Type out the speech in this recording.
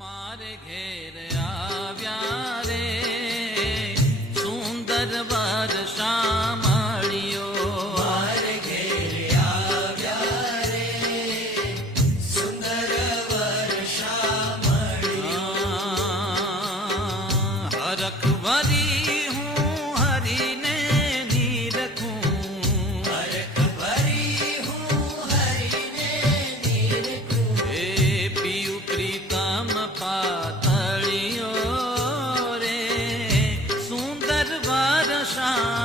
મારે ઘેર આવ્યા રે. સુંદર વર્ષા મળ્યો હરખવા আশা